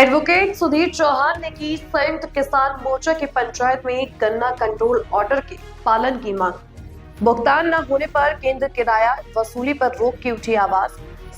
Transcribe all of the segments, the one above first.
Advocate Sudhir Chauhan ने की संयुक्त किसान मोर्चा की पंचायत में गन्ना कंट्रोल ऑर्डर के पालन की मांग। भुगतान न होने पर केंद्र किराया वसूली पर रोक की उठी आवाज।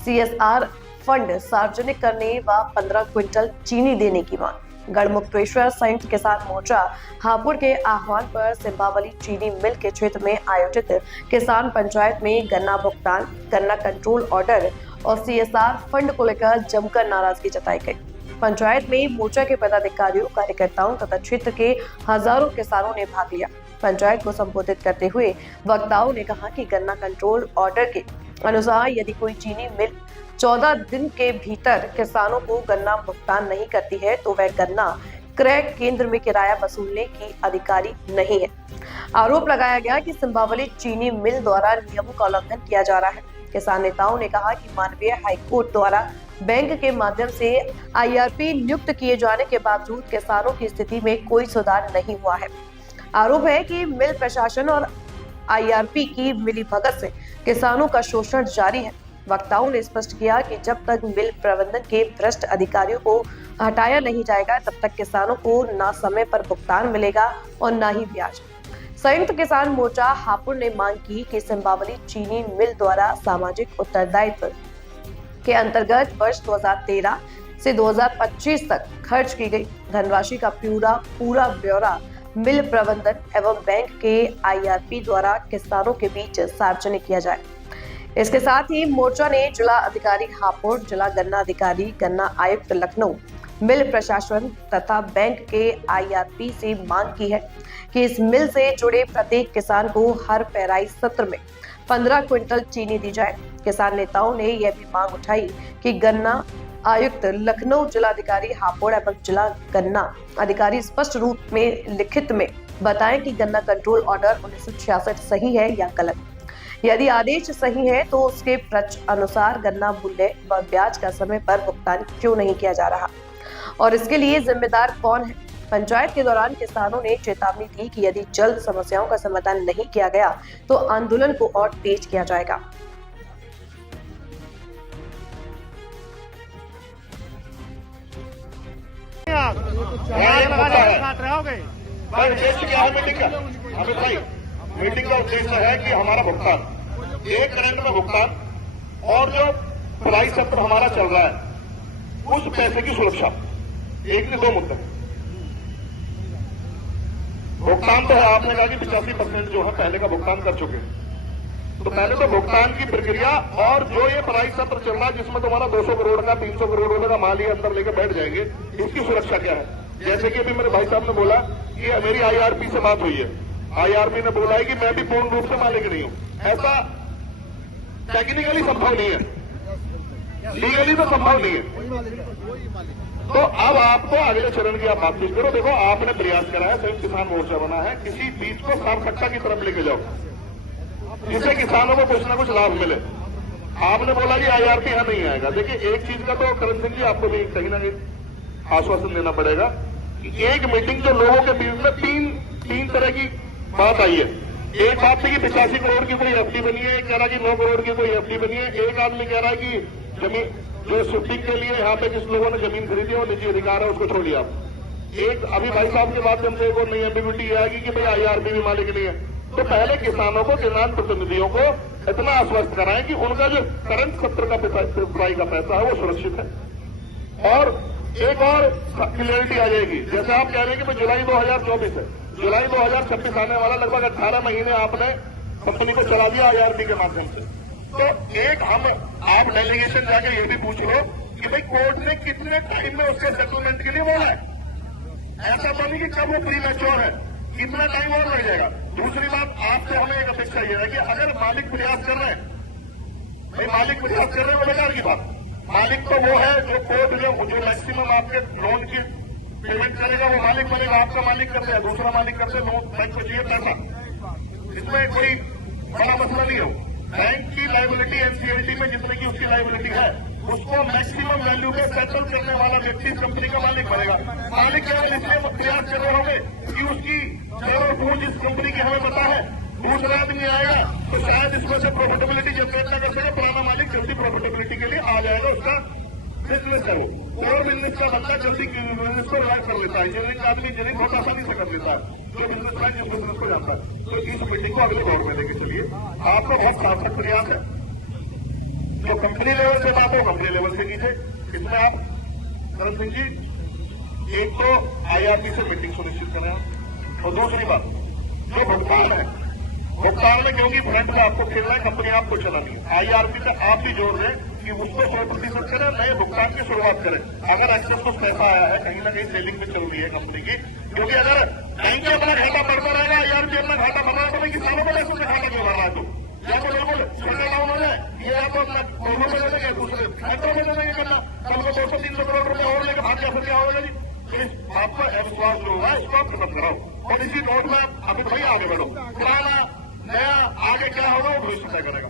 सीएसआर फंड सार्वजनिक करने व 15 क्विंटल चीनी देने की मांग। गढ़मुक्तेश्वर संयुक्त किसान मोर्चा हापुड़ के आह्वान पर सिंबावली चीनी मिल के क्षेत्र में आयोजित किसान पंचायत में गन्ना भुगतान, गन्ना कंट्रोल ऑर्डर और सीएसआर फंड को लेकर जमकर नाराजगी जताई गई। पंचायत में मोर्चा के पदाधिकारियों, कार्यकर्ताओं तथा क्षेत्र के हजारों किसानों ने भाग लिया। पंचायत को संबोधित करते हुए वक्ताओं ने कहा कि गन्ना कंट्रोल ऑर्डर के अनुसार यदि कोई चीनी मिल 14 दिन के भीतर किसानों को गन्ना भुगतान नहीं करती है तो वह गन्ना क्रय केंद्र में किराया वसूलने की अधिकारी नहीं है। आरोप लगाया गया कि सिंबावली चीनी मिल द्वारा नियमों का उल्लंघन किया जा रहा है। किसान नेताओं ने कहा कि माननीय हाईकोर्ट द्वारा बैंक के माध्यम से आईआरपी नियुक्त किए जाने के बावजूद किसानों की स्थिति में कोई सुधार नहीं हुआ है। आरोप है कि मिल प्रशासन और आईआरपी की मिलीभगत से किसानों का शोषण जारी है। वक्ताओं ने स्पष्ट किया कि जब तक मिल प्रबंधन के भ्रष्ट अधिकारियों को हटाया नहीं जाएगा तब तक किसानों को न समय पर भुगतान मिलेगा और न ही ब्याज। संयुक्त किसान मोर्चा हापुड़ ने मांग की कि सिंबावली चीनी मिल द्वारा सामाजिक उत्तरदायित्व के अंतर्गत वर्ष 2013 से 2025 तक खर्च की गई धनराशि का पूरा ब्यौरा मिल प्रबंधन एवं बैंक के आईआरपी द्वारा किसानों के बीच सार्वजनिक किया जाए। इसके साथ ही मोर्चा ने जिला अधिकारी हापुड़, जिला गन्ना अधिकारी, गन्ना आयुक्त लखनऊ, मिल प्रशासन तथा बैंक के आईआरपी से मांग की है कि इस मिल से जुड़े प्रत्येक किसान को हर पेराई सत्र में 15 क्विंटल चीनी दी जाए। किसान नेताओं ने यह भी मांग उठाई कि गन्ना आयुक्त लखनऊ, जिलाधिकारी हापुड़ एवं जिला गन्ना अधिकारी स्पष्ट रूप में लिखित में बताएं कि गन्ना कंट्रोल ऑर्डर 1966 सही है या गलत। यदि आदेश सही है तो उसके अनुसार गन्ना मूल्य व ब्याज का समय पर भुगतान क्यों नहीं किया जा रहा और इसके लिए जिम्मेदार कौन है। पंचायत के दौरान किसानों ने चेतावनी दी कि यदि जल्द समस्याओं का समाधान नहीं किया गया तो आंदोलन को और तेज किया जाएगा। मीटिंग का उद्देश्य है कि हमारा भुगतान एक करंट में भुगतान और जो प्राइस सत्र हमारा चल रहा है उस पैसे की सुरक्षा, एक से दो मुद्दे। भुगतान तो है, आपने कहा कि 85% जो है पहले का भुगतान कर चुके हैं, तो पहले तो भुगतान की प्रक्रिया और जो ये प्राइस सत्र चल रहा है जिसमें तुम्हारा 200 करोड़ का 300 करोड़ रुपए का माल ही अंदर लेकर बैठ जाएंगे, इसकी सुरक्षा क्या है। जैसे कि अभी मेरे भाई साहब ने बोला कि मेरी आईआरपी से बात हुई है, आईआरपी ने बोला है कि मैं भी पूर्ण रूप से मालिक नहीं हूं। ऐसा टेक्निकली संभव नहीं है, लीगली तो संभव नहीं है। तो अब आपको अगले चरण की आप बातचीत करो। देखो, आपने प्रयास करा है, संयुक्त किसान मोर्चा बना है, किसी बीच को सार्थकता की तरफ लेके जाओ जिससे किसानों को कुछ ना कुछ लाभ मिले। आपने बोला कि आईआरपी यहां नहीं आएगा। देखिए, एक चीज का तो करण सिंह जी आपको भी कहीं ना कहीं आश्वासन देना पड़ेगा कि एक मीटिंग जो लोगों के बीच में तीन तरह की बात आई है। एक बात थी कि 85 करोड़ की कोई एफडी बनी है, एक कह रहा कि 9 करोड़ की कोई एफडी बनी है, एक आदमी कह रहा है कि जमीन जो शिफ्टिंग के लिए यहाँ पे जिस लोगों ने जमीन खरीदी है वो निजी अधिकार है, उसको छोड़ दिया। एक अभी भाई साहब के माध्यम से एक और नई एम्बिग्यूटी आएगी कि भाई आईआरपी भी मालिक नहीं है। तो पहले किसानों को, किसान प्रतिनिधियों को इतना आश्वस्त कराएं कि उनका जो करंट सत्र का पिछवाई का पैसा है वो सुरक्षित है। और एक और क्लियरिटी आ जाएगी, जैसे आप कह रहे हैं कि जुलाई 2024 है, जुलाई 2026 आने वाला, लगभग 18 महीने आपने कंपनी को चला दिया आईआरपी के माध्यम से। तो एक आप डेलीगेशन जाके ये भी पूछ लो कि भाई कोर्ट ने कितने टाइम में उसके सेटलमेंट के लिए बोला है। ऐसा तो नहीं कि कब वो प्री मैच्योर है, कितना टाइम और लग जाएगा। दूसरी बात, आपसे हमें एक अपेक्षा यह है कि अगर मालिक प्रयास कर रहे हैं, भाई मालिक प्रयास कर रहे हैं वो बेकार की बात। मालिक तो वो है जो कोर्ट जो मैक्सिमम आपके लोन की पेमेंट करेगा वो मालिक बनेगा। आपका मालिक करते हैं, दूसरा मालिक करते हैं, लोन बैंक को चाहिए पैसा, इसमें कोई बड़ा मसला नहीं हो। बैंक की लाइबिलिटी एनसीएलटी में जितने की उसकी लाइबिलिटी है उसको मैक्सिमम वैल्यू पे सेटल करने वाला व्यक्ति कंपनी का मालिक बनेगा। मालिक केवल इसलिए प्रयास कर रहे होंगे कि उसकी जरूर पूंज इस कंपनी की हमें पता है, दूसरा आदमी आएगा तो शायद इसमें से प्रॉफिटेबिलिटी जनरेट न कर सके, पुराना मालिक जल्दी प्रॉफिटेबिलिटी के लिए आ जाएगा, उसका बिजनेस है वो, और बिजनेस का बंदा जल्दी बिजनेस को रिवाइव कर लेता है, इंजीनियरिंग का आदमी इंजीनियरिंग बहुत आसानी से कर लेता है, जो बिजनेस मैन जिस बिजनेस को जानता है। तो इस मीटिंग को अगले दौर में लेके चलिए, आपको बहुत सार्थक प्रयास है, जो कंपनी लेवल से बात हो कंपनी लेवल से कीजिए। इसमें आप करण सिंह जी, एक तो IRP से मीटिंग सुनिश्चित कर रहे हैं, और दूसरी बात जो भुगतान है, भुगतान में क्योंकि फ्रंट में आपको खेलना है, कंपनी आपको चलानी है, IRP से आप भी जोड़ दें कि उसको 100% करें, नए भुगतान की शुरुआत करें। अगर एक्सेस कुछ पैसा आया है, कहीं ना कहीं सेलिंग में चल रही है कंपनी की, क्योंकि अगर बैंक से अपना घाटा बढ़ता रहेगा, IRP अपना घाटा बढ़ा तो किसानों को ऐसे घाटा क्यों बढ़ रहा है? तो या तो बिल्कुल छोटा डाउन हो जाए, ये आपको अपना दोनों में दे देंगे, दूसरे सेंटर में दे देंगे करना, कल को 200-300 करोड़ रुपया और लेकर भाग गया, फिर क्या होगा जी? आपका अविश्वास जो होगा इसको आप खत्म कराओ, और इसी नोट में अमित भैया आगे बढ़ो, पुराना नया आगे क्या होगा वो भविष्य तय करेगा।